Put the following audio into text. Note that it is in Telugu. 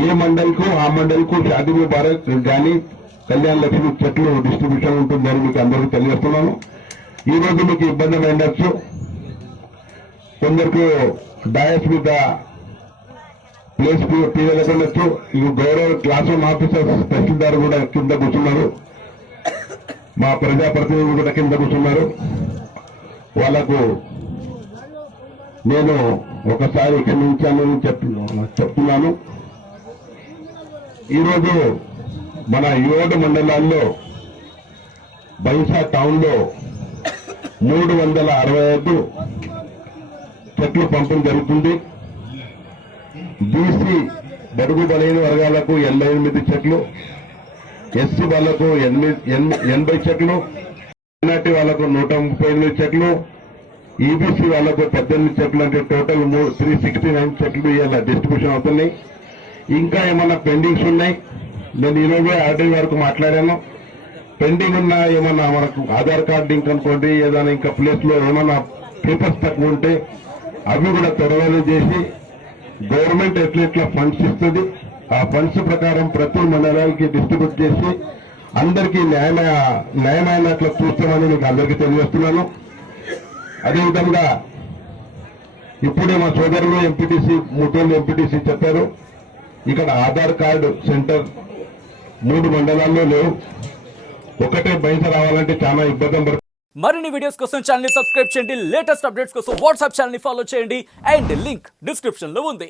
ఏ మండల్కు ఆ మండల్కు షాదీ ముబారక్ కానీ కళ్యాణ లక్ష్మి చెట్లు డిస్ట్రిబ్యూషన్ ఉంటుందని మీకు అందరికీ తెలియజేస్తున్నాను. ఈ రోజు మీకు ఇబ్బంది ఉండొచ్చు, కొందరికి డయాస్ మీద ప్లేస్ తీయలేకపోవచ్చు. ఈ గౌరవ క్లాస్ రూమ్ ఆఫీసర్స్ తహసీల్దార్ కూడా కింద కూర్చున్నారు, మా ప్రజాప్రతినిధులు కూడా కింద కూర్చున్నారు. వాళ్లకు నేను ఒకసారి క్షమించానని చెప్తున్నాను. ఈరోజు మన 7 మండలాల్లో బైంసా టౌన్ లో 365 చెట్లు పంపిణీ జరుగుతుంది. బీసీ బడుగు బలైన వర్గాలకు 88 చెట్లు, ఎస్సీ వాళ్లకు 80 చెట్లు, మైనార్టీ వాళ్లకు 138 చెట్లు, ఈబీసీ వాళ్లకు 18 చెట్లు, అంటే టోటల్ 369 చెట్లు ఇలా డిస్ట్రిబ్యూషన్ అవుతున్నాయి. ఇంకా ఏమన్నా పెండింగ్స్ ఉన్నాయి. నేను ఈరోజు ఆర్డీ గారికి మాట్లాడాను. పెండింగ్ ఉన్న ఏమన్నా మనకు ఆధార్ కార్డు లింక్ అనుకోండి, ఏదైనా ఇంకా ప్లేస్ లో ఏమన్నా పేపర్స్ తక్కువ ఉంటే అవి కూడా త్వరలో చేసి గవర్నమెంట్ ఎట్లా ఫండ్స్ ఇస్తుంది, ఆ ఫండ్స్ ప్రకారం ప్రతి మండలానికి డిస్ట్రిబ్యూట్ చేసి అందరికీ న్యాయమైనట్లు చూస్తామని మీకు అందరికీ తెలియజేస్తున్నాను. అదేవిధంగా ఇప్పుడే మా సోదరులు ఎంపీటీసీ ముట్టోళ్ళు ఎంపీటీసీ చెప్పారు, ఇక్కడ ఆధార్ కార్డు సెంటర్ 3 మండలాల్లో లేవు. ఒకటే బయట రావాలంటే చాలా ఇబ్బంది పడుతుంది. మరిన్ని వీడియోస్ కోసం ఛానల్ ని సబ్స్క్రైబ్ చేయండి, లేటెస్ట్ అప్డేట్స్ కోసం వాట్సాప్ ఛానల్ ని ఫాలో చేయండి అండ్ లింక్ డిస్క్రిప్షన్ లో ఉంది.